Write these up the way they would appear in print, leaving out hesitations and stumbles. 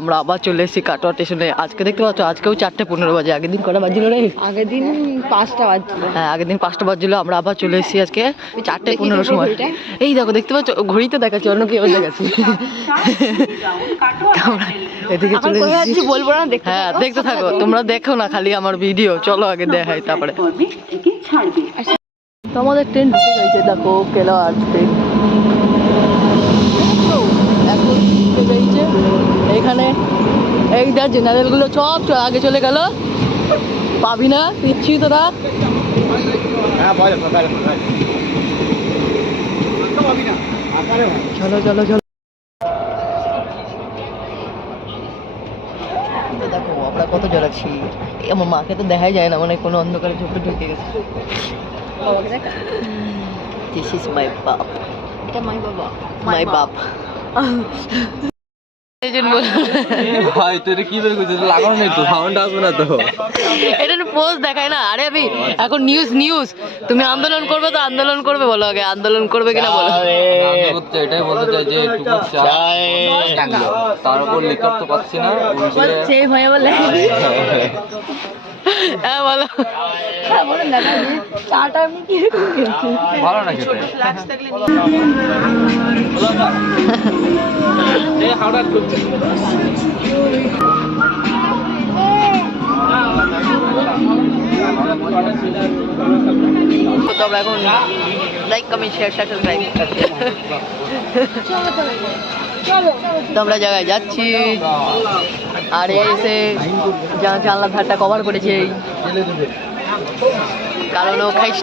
আমরা আবার চলে এসেছি কাটোয়া স্টেশনে। আজকে দেখতে পাচ্ছ আজকেও 4:15 বাজে। আগের দিন কটা বাজছিল রে? আগের দিন 5টা বাজছিল। হ্যাঁ আগের দিন 5টা বাজছিল। আমরা আবার চলে এসেছি আজকে 4:15 সময়। এই দেখো দেখতে পাচ্ছ ঘড়িতে দেখাচ্ছি, অন্য কি দেখাচ্ছি। এদিকে চলে এসেছি, বলবো না, হ্যাঁ দেখতে থাকো তোমরা, দেখো না খালি আমার ভিডিও, চলো আগে দেখাই তারপরে। তো আমাদের ট্রেন ঢুকে গেছে, দেখো কেলোয়ার ট্রেন এখন ঢুকে গেছে এইখানে। এই দেখ জেনারেলগুলো সব আগে চলে গেল, পাবি না পিচ্ছি তোরা। চলো চলো চলো, দেখো আমরা কত জ্বলাচ্ছি। আমার মাকে তো দেখাই যায় না, মানে কোনো অন্ধকারে ঝোপে ঢুকে গেছে। দিস ইজ মাই বাপ, এটা মাই বাবা, মাই বাপ। ভাই তোর কি বের করছিস? লাগানো নেই তো, সাউন্ড আসবে না তো। এটা পোস্ট দেখায় না। আরে আমি এখন নিউজ তুমি আন্দোলন করবে তো আন্দোলন করবে, বলো আগে আন্দোলন করবে কিনা বলো। এটাই বলতে চাই যে তার উপর লিখার তো পাচ্ছি না। সেই ভয়ে বলে হ্যাঁ বলো, চাটা আমি কি ভালো না খেতে। তো আমরা এখন লাইক কমেন্ট শেয়ার সাবস্ক্রাইব তো আমরা জায়গায় যাচ্ছি। আর এসে জানলা ধারটা কভার করেছে কারণ ও খাইছে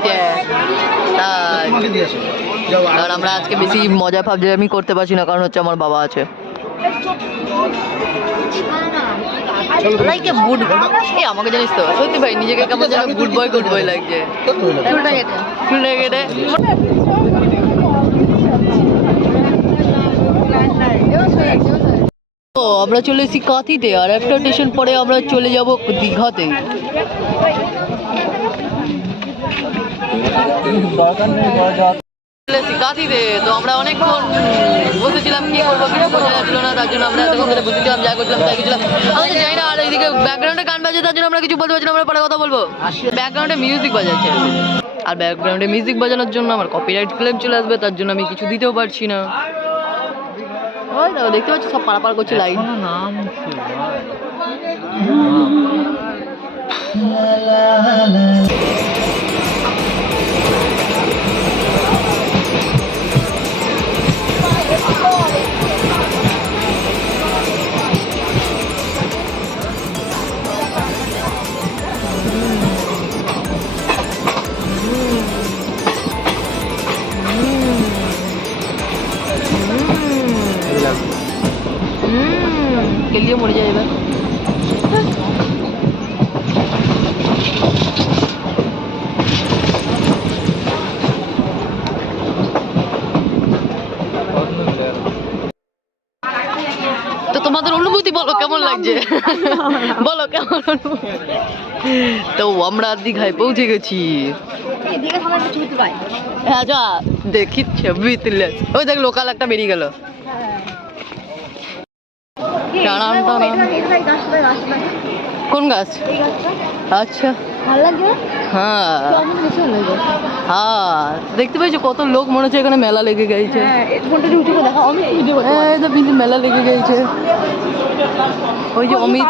তাই। কারণ আমরা আজকে বেশি মজা ভাব যে আমি করতে পারছি না, কারণ হচ্ছে আমার বাবা আছে। লাইকে গুড, এই আমাকে জানিস তো সত্যি ভাই নিজেকে কেমন যেন গুড বয় লাগছে। ফুলটা কেটে ও আমরা চলে এসেছি কাঁথিতে, আর একটা স্টেশন পরে আমরা চলে যাব দীঘাতে। কাঁথিতে তো আমরা অনেকক্ষণ বসেছিলাম, কি করবো কিছু বোঝা যাচ্ছিল না, তার জন্য আমরা এতক্ষণ ধরে বসেছিলাম, যা করছিলাম তাই করছিলাম। আমরা যাই না, আর এইদিকে ব্যাকগ্রাউন্ডে গান বাজে, তার জন্য আমরা কিছু বলতে পারছি না। আমরা পরে কথা বলবো। ব্যাকগ্রাউন্ডে মিউজিক বাজাচ্ছে, আর ব্যাকগ্রাউন্ডে মিউজিক বাজানোর জন্য আমার কপিরাইট ক্লেম চলে আসবে, তার জন্য আমি কিছু দিতেও পারছি না। ওই দেখো দেখতে পাচ্ছি সব পাড়াপাড় করছে লাইন। কেলিয়ে মরে যায় এবার। তো তোমাদের অনুভূতি বলো কেমন লাগছে, বলো কেমন অনুভূতি। তো আমরা দীঘায় পৌঁছে গেছি। হ্যাঁ যা দেখি ছবি তুলে, ওই দেখ লোকাল একটা বেরিয়ে গেল। কোন গাছ? আচ্ছা হ্যাঁ হ্যাঁ দেখতে পাইছো কত লোক, মনে হচ্ছে এখানে মেলা লেগে গেছে। মেলা লেগে গেছে। ওই যে অমিত,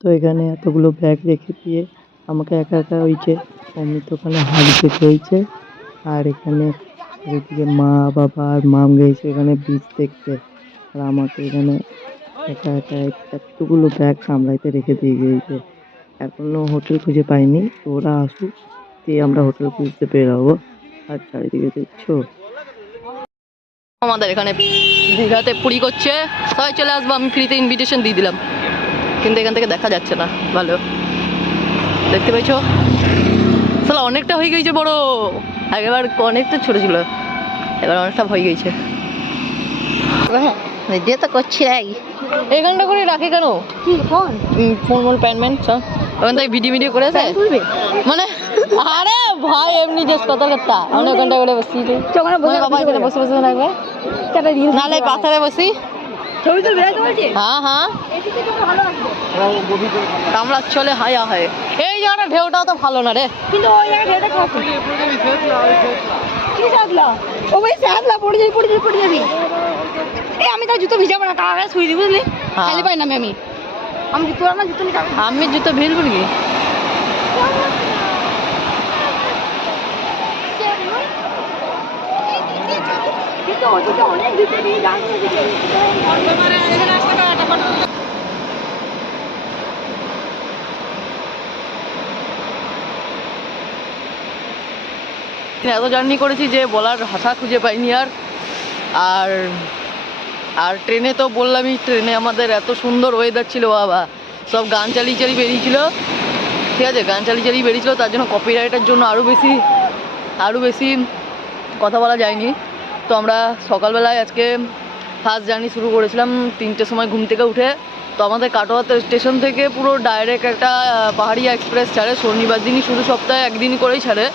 তো এখানে এতগুলো ব্যাগ রেখে দিয়ে আমাকে একা একা হয়েছে। অমিত ওখানে হাঁটতে চলছে, আর এখানে এদিকে মা বাবা আর মাম গেছে এখানে বীজ দেখতে, আর আমাকে এখানে একা একা এতগুলো ব্যাগ সামলাইতে রেখে দিয়ে গিয়েছে। এখনো হোটেল খুঁজে পাইনি, তো ওরা আসুক দিয়ে আমরা হোটেল খুঁজতে বেরোবো। আর চারিদিকে দেখছো আমাদের এখানে দীঘাতে পুরি করছে, সবাই চলে আসবো, আমি ফ্রিতে ইনভিটেশন দিয়ে দিলাম, কিন্তু এখান থেকে দেখা যাচ্ছে না ভালো। দেখতে পাইছো তাহলে অনেকটা হয়ে গেছে বড়, আগেবার অনেকটা ছোট ছিল, এবার অনেকটা হয়ে গেছে। যে তো করছি এইখানটা করে রাখে কেন ফোন প্যান্ট সব ওখান থেকে ভিডিও করেছে মানে। আরে ভাই এমনি জাস্ট কথা কথা, আমি ওখানটা করে বসছি, বাবা এখানে বসে বসে থাকবে। নালে পাথরে বসি ছবি তো বেরোতে বলছি হ্যাঁ হ্যাঁ আমরা চলে হায়া হয় এই জায়গাটা ঢেউটাও তো ভালো না রে কিন্তু ওই জায়গায় ঢেউটা খারাপ কি সাদলা ও ভাই সাদলা পড়ে যাবি এই আমি তো জুতো ভিজাবো না টাকা শুই দি বুঝলি খালি পাই না আমি জুতো না জুতো নিতে আমি জুতো ভিজবো কি অনেক জুতো নিয়ে এত জার্নি করেছি যে বলার ভাষা খুঁজে পাইনি আর আর ট্রেনে তো বললামই ট্রেনে আমাদের এত সুন্দর ওয়েদার ছিল বাবা সব গান চালিয়ে বেরিয়েছিল ঠিক আছে গান চালিয়ে বেরিয়েছিল তার জন্য কপিরাইটের জন্য আরও বেশি কথা বলা যায়নি তো আমরা সকালবেলায় আজকে ফার্স্ট জার্নি শুরু করেছিলাম 3টের সময় ঘুম থেকে উঠে তো আমাদের কাটোয়া স্টেশন থেকে পুরো ডাইরেক্ট একটা পাহাড়িয়া এক্সপ্রেস ছাড়ে শনিবার দিনই শুধু সপ্তাহে একদিনই করেই ছাড়ে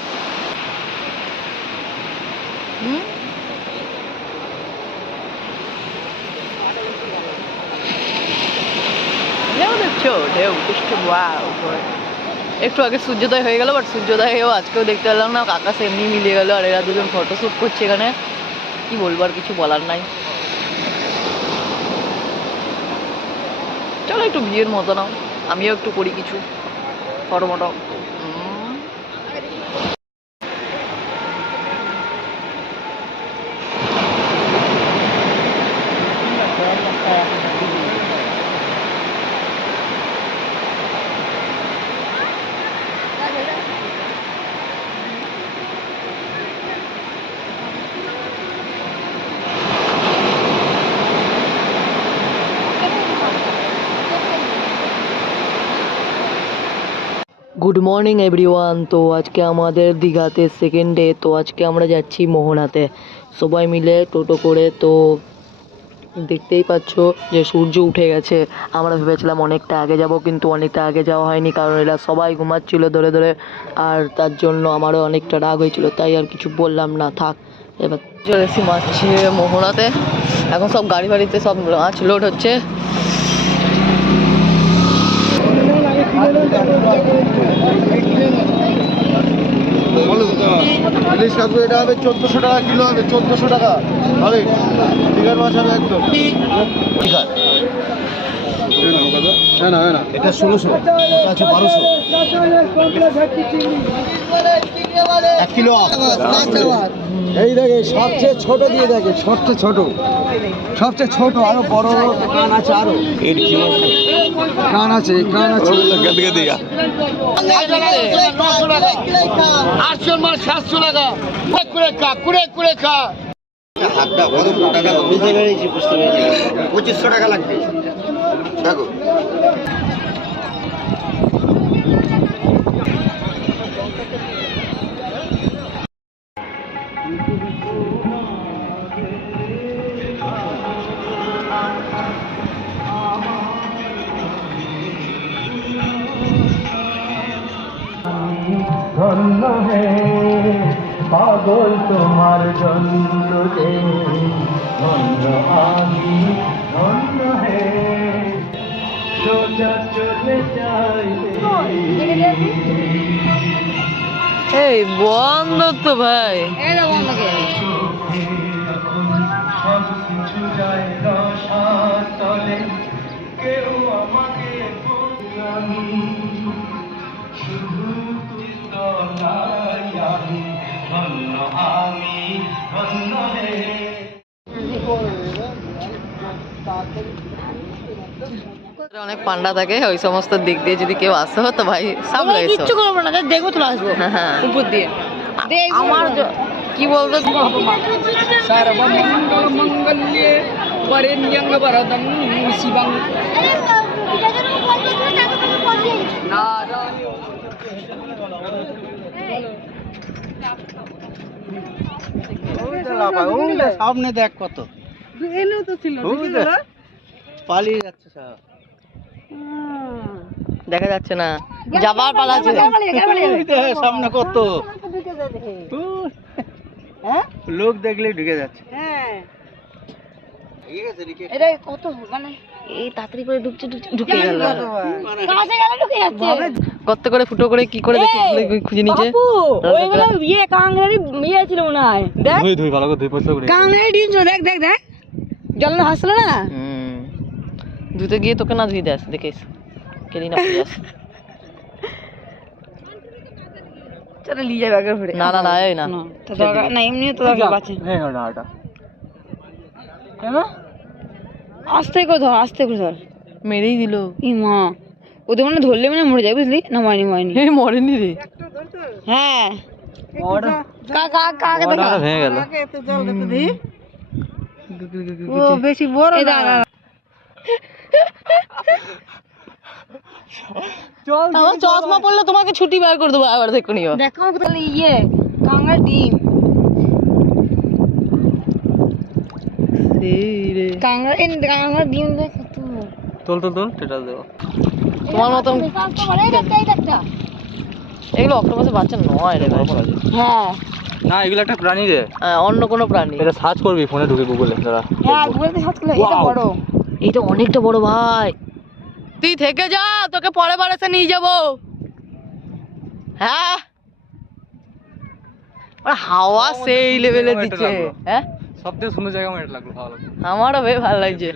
একটু আগে সূর্যোদয় হয়ে গেল বাট সূর্যোদয় হয়েও আজকেও দেখতে পেলাম না আকাশ এমনি মিলিয়ে গেল আর এরা দুজন ফটোশ্যুট করছে এখানে কি বলবো আর কিছু বলার নাই চলো একটু বিয়ের মতো নাও আমিও একটু করি কিছু ফটো মটো গুড মর্নিং এভরিওয়ান তো আজকে আমাদের দীঘাতে সেকেন্ড ডে তো আজকে আমরা যাচ্ছি মোহনাতে সবাই মিলে টোটো করে তো দেখতেই পাচ্ছ যে সূর্য উঠে গেছে আমরা ভেবেছিলাম অনেকটা আগে যাব কিন্তু অনেকটা আগে যাওয়া হয়নি কারণ এরা সবাই ঘুমাচ্ছিল ধরে আর তার জন্য আমারও অনেকটা রাগ হয়েছিল তাই আর কিছু বললাম না থাক এবার চলে এসেছি মাছ মোহনাতে এখন সব গাড়ি বাড়িতে সব মাছ লোড হচ্ছে ইলিশ কাকু এটা হবে 1400 টাকা কিলো হবে 1400 টাকা হবে দীঘার মাছ হবে একদম দীঘার না এটা 1600 আছে 1200 1 কিলো এই দেখে সবচেয়ে ছোট দিয়ে দেখে সবচেয়ে ছোট আরো বড় কান আছে আরো কান আছে দিয়া 800 মাছ 700 টাকা কুড়ে খা হাতটা কত টাকা বুঝতে পেরেছি 2500 টাকা লাগবে দেখো ধন্য হে পাগল তোমার জন্য রে ধন্য আমি ধন্য হে সোজা চলে যাই এই বন্ধ তো ভাই সব কিছু যায় রসাতলে কেউ আমাকে অনেক পান্ডা থাকে ওই সমস্ত দিক দিয়ে যদি কেউ আসো তো ভাই সামনে কিচ্ছু করবো না দেখবো চলে আসবো হ্যাঁ উপর দিয়ে আমার কি বলতো সর্বমঙ্গলমঙ্গল্যে বরেণ্যং বরদং শিবং সামনে দেখ কত তো ছিল পালিয়ে যাচ্ছে সব দেখা যাচ্ছে না যাবার পালা আছে সামনে কত লোক দেখলেই ঢুকে যাচ্ছে এটা কত মানে এই তাড়াতাড়ি করে ঢুকছে ঢুকে গেল কাছে গেল ঢুকে যাচ্ছে কত করে ফুটো করে কি করে দেখি খুঁজে নিচে ওইগুলো ইয়ে কাংড়ারি ইয়ে ছিল মনে হয় দেখ ধুই ভালো করে ধুই পয়সা করে কাংড়ারি ডিম ছিল দেখ দেখ দেখ জল না হাসলো না ধুতে গিয়ে তোকে না ধুই দেস দেখিস কেলি না পড়ে যাস চলো নিয়ে যাবে আগে ফিরে না না না এই না তো দরকার না এমনিও তো দরকার বাঁচে হ্যাঁ না এটা কেন আস্তে করে ধর আস্তে করে ধর মেরেই দিল ই মা ওদের মানে ধরলে মানে মরে যায় বুঝলি না মরেনি মরেনি এই মরেনি রে হ্যাঁ কাকা কাকা দেখা ভেঙে গেল ও বেশি বড় না আমার চশমা পড়লে তোমাকে ছুটি বার করে দেবো আবার দেখো নিও দেখো তাহলে ইয়ে কাংড়া ডিম সেই রে কাংড়া এই কাংড়া ডিম দেখ তো তোল সেটা দেবো তোমার মতন এগুলো অক্টোপাসের বাচ্চা নয় রে ভাই হ্যাঁ না এগুলো একটা প্রাণী রে অন্য কোনো প্রাণী এটা সার্চ করবি ফোনে ঢুকে গুগলে দাঁড়া হ্যাঁ গুগলতে সার্চ করলে এটা বড় এইটা অনেকটা বড় ভাই তুই থেকে যা তোকে পরে বাড়াতে নিয়ে যাবো হ্যাঁ হাওয়া সেই লেভেলে দিচ্ছে হ্যাঁ সব থেকে সুন্দর জায়গা আমার এটা লাগলো ভালো লাগলো আমারও বেশ ভালো লাগছে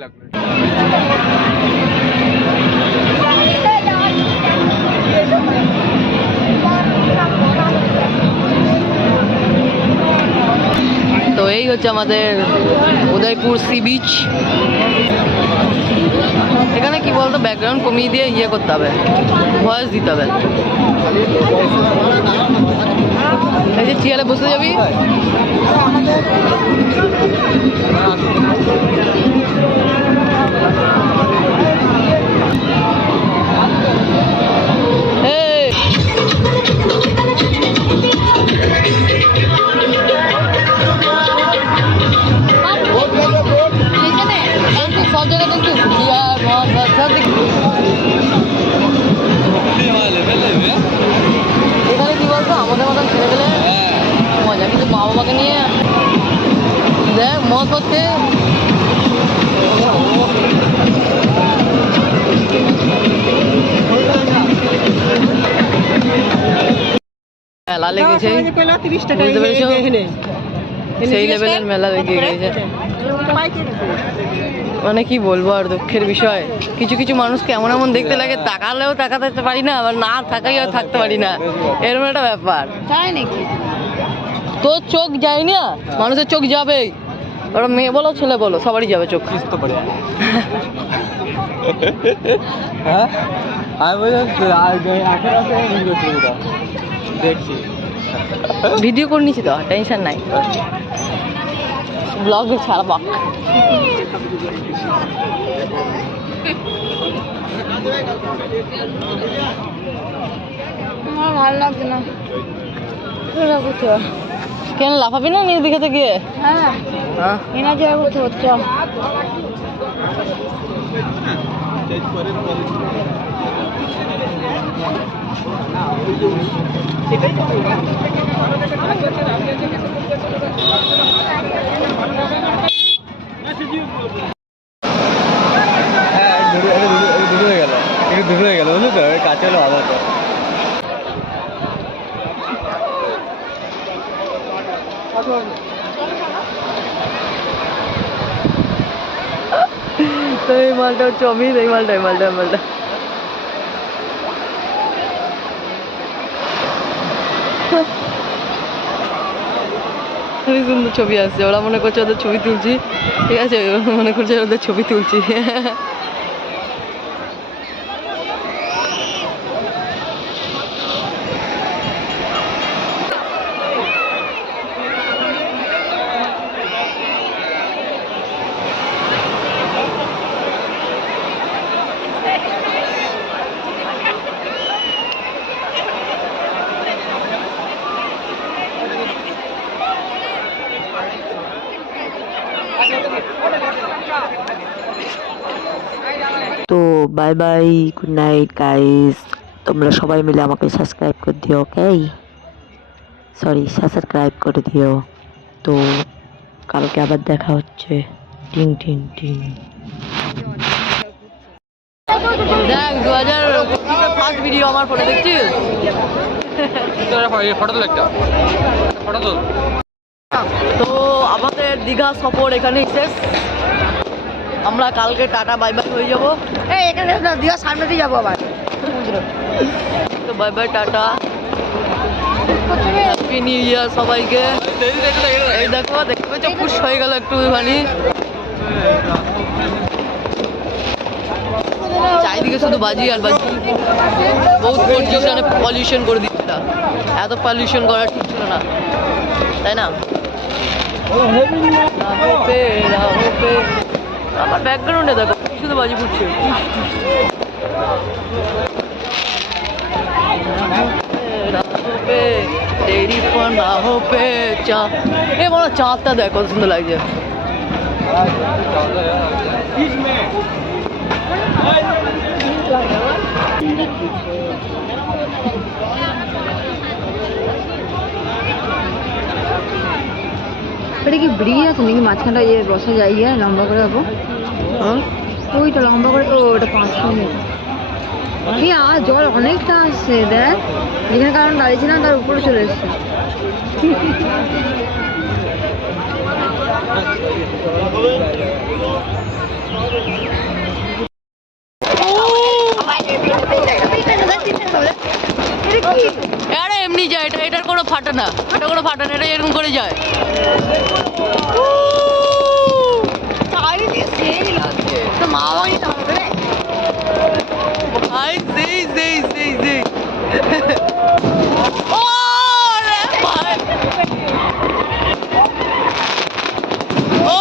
তো এই হচ্ছে আমাদের উদয়পুর সি বিচ এখানে কি বলতো ব্যাকগ্রাউন্ড কমিয়ে দিয়ে ইয়ে করতে হবে ভয়েস দিতে হবে এই যে চেয়ারে বসে যাবি সব জায়গায় কিন্তু বিহার সব দিক এখানে কি বলতো আমাদের মতন ছেড়ে গেলে মজা কিন্তু মা বাবাকে নিয়ে দেখ মত করতে মেলা লেগেছে বুঝতে পেরেছো সেই লেভেলের মেলা লেগে গেছে মানে কি বলবো আর দুঃখের বিষয় কিছু কিছু মানুষকে এমন এমন দেখতে লাগে তাকালেও তাকাতে পারি না আবার না থাকাইও থাকতে পারি না এরকম একটা ব্যাপার তাই নাকি তোর চোখ যায় না মানুষের চোখ যাবেই ওরা মেয়ে বলো ছেলে বলো সবারই যাবে চোখ তো পড়ে হ্যাঁ আমি বলছি দেখছি ভিডিও করে নিচ্ছি তো টেনশন নাই ব্লগ ছাড়া বাক আমার ভালো লাগছে না কেন লাফাবি না নিজ দিকে থেকে হ্যাঁ হ্যাঁ এনা যাওয়া করতে হচ্ছে দূর হয়ে গেল বুঝলি তো কাছে হলো ভালো হতো তো এই মালটা হচ্ছে অমিত এই মালটা খুবই সুন্দর ছবি আসছে ওরা মনে করছে ওদের ছবি তুলছি ঠিক আছে ওরা মনে করছে ওদের ছবি তুলছি তো bye bye good night guys তোমরা সবাই মিলে আমাকে সাবস্ক্রাইব করে দিও ওকে সাবস্ক্রাইব করে দিও তো কালকে আবার দেখা হচ্ছে টিং টিং টিং। দেখ 2025 ফার্স্ট ভিডিও আমার ফটো দেখছিস? ফটো তো একটা ফটো তো। তো আমাদের দীঘা সফর এখানেই শেষ। আমরা কালকে টাটা বাই বাই হয়ে যাবো। এই এখানে দিঘার সামনে দিয়ে যাবো আবার তো bye bye tata, happy new year সবাইকে। এই দেখো দেখতে পাচ্ছ পুশ হয়ে গেল একটুখানি, চারিদিকে শুধু বাজি আর বাজি। বহুত পলিউশন করে দিচ্ছে, এত পলিউশন করা ঠিক ছিল না, তাই না? আমার ব্যাকগ্রাউন্ডে দেখো শুধু বাজি ফুটছে। চাঁদটা দেখো কত সুন্দর লাগছে। এটা কি ব্রিজ আছে নাকি মাঝখানটা ইয়ে বসা যায় গিয়ে লম্বা করে যাবো? ওইটা লম্বা করে, ও ওটা 500 মিটার। আর জল অনেকটা আসছে দেখ, যেখানে কারণ দাঁড়িয়েছিলাম তার উপরে চলে এসছে। আরে এমনি যায়, এটার কোনো ফাটা না, এটা কোনো ফাটা না, এটা এরকম করে যায়। তো মা বাবা নিতে হবে রে। ভাই সেই সেই সেই সেই ও রে ভাই, ও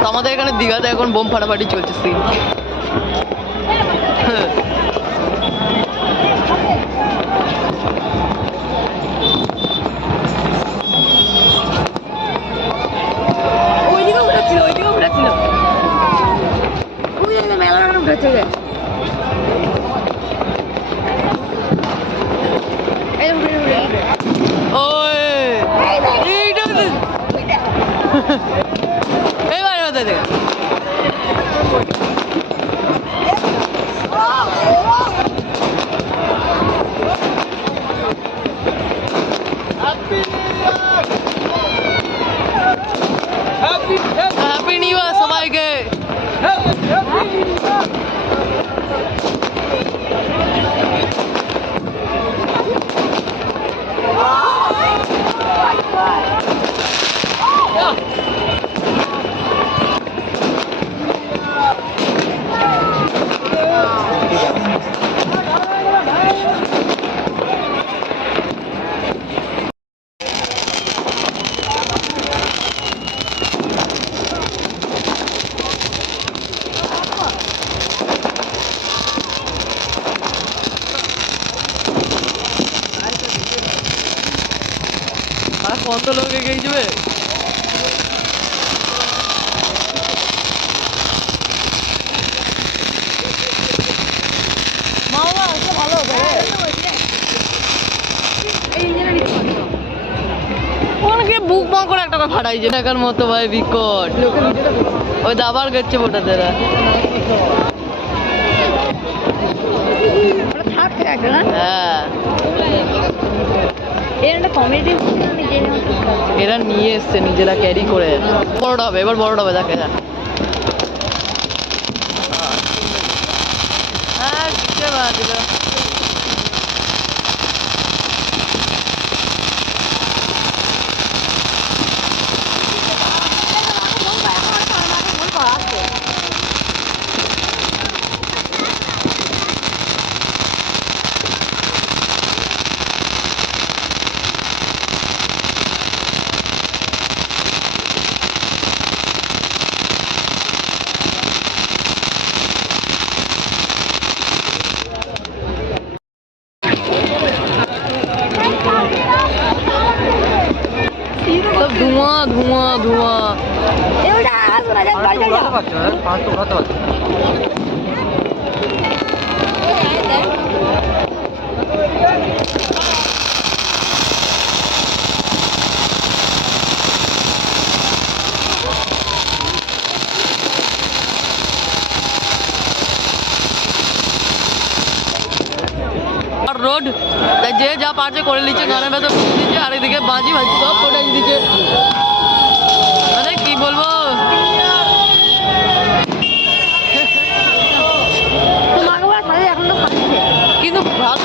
তো আমাদের এখানে দীঘাতে এখন বোম ফাটাফাটি চলছে সিন। ওইদিকেও উঠেছিল ওই মেলার উঠেছে। ওই এইটা এবার কোথায় থেকে হ্যাপি নিউ ইয়ার সবাইকে। আর কত লোক এগিয়ে যাবে? ভালো হবে অনেকে বুক মা করে একটা ফাটাইছে টাকার মতো ভাই বিকট। ওই দাবার গেছে ওটা দেরা হ্যাঁ, এরা নিয়ে এসছে নিজেরা ক্যারি করে। বড়টা হবে এবার, বড়টা হবে দেখে। হ্যাঁ দিতে পারবে। সব ধোঁয়া ধোঁয়া ধোঁয়া। রোড, তাই যে যা পারছে করে নিচ্ছে, গানের ভেতর ঢুকে দিচ্ছে, আর এদিকে বাজি ভাজি সব ফোটাই দিচ্ছে। মানে কি বলবো, তোমাকে বলা খালি এখন তো খাচ্ছে। কিন্তু ভালো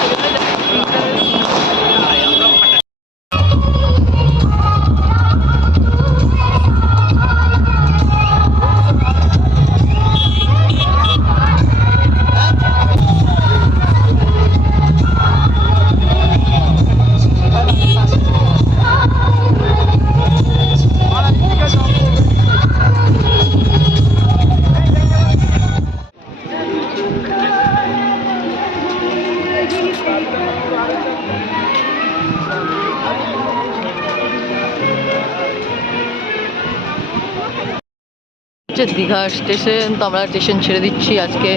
হচ্ছে দীঘা স্টেশন। তো আমরা স্টেশন ছেড়ে দিচ্ছি আজকে,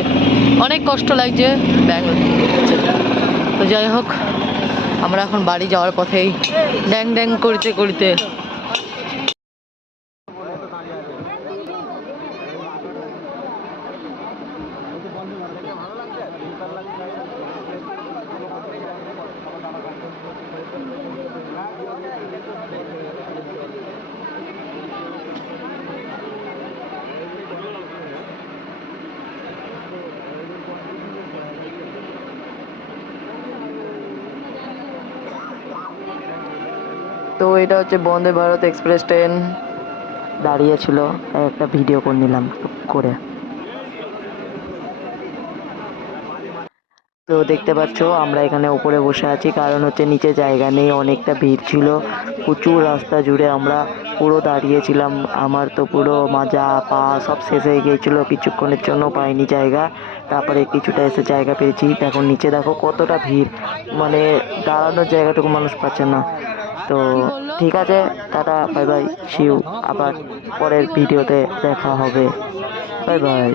অনেক কষ্ট লাগছে ব্যাঙ্গালোর থেকে। তো যাই হোক, আমরা এখন বাড়ি যাওয়ার পথেই ড্যাং ড্যাং করতে করতে। তো এটা হচ্ছে বন্দে ভারত এক্সপ্রেস ট্রেন, দাঁড়িয়েছিল, একটা ভিডিও করে নিলাম করে। তো দেখতে পাচ্ছ আমরা এখানে উপরে বসে আছি, কারণ হচ্ছে নিচে জায়গা নেই, অনেকটা ভিড় ছিল, প্রচুর রাস্তা জুড়ে আমরা পুরো দাঁড়িয়েছিলাম। আমার তো পুরো মাজা পা সব শেষ হয়ে গিয়েছিল, কিছুক্ষণের জন্য পাইনি জায়গা, তারপরে কিছুটা এসে জায়গা পেয়েছি। দেখো নিচে দেখো কতটা ভিড়, মানে দাঁড়ানোর জায়গাটুকু মানুষ পাচ্ছে না। তো ঠিক আছে, টাটা, বাই বাই, সিউ, আবার পরের ভিডিওতে দেখা হবে, বাই বাই।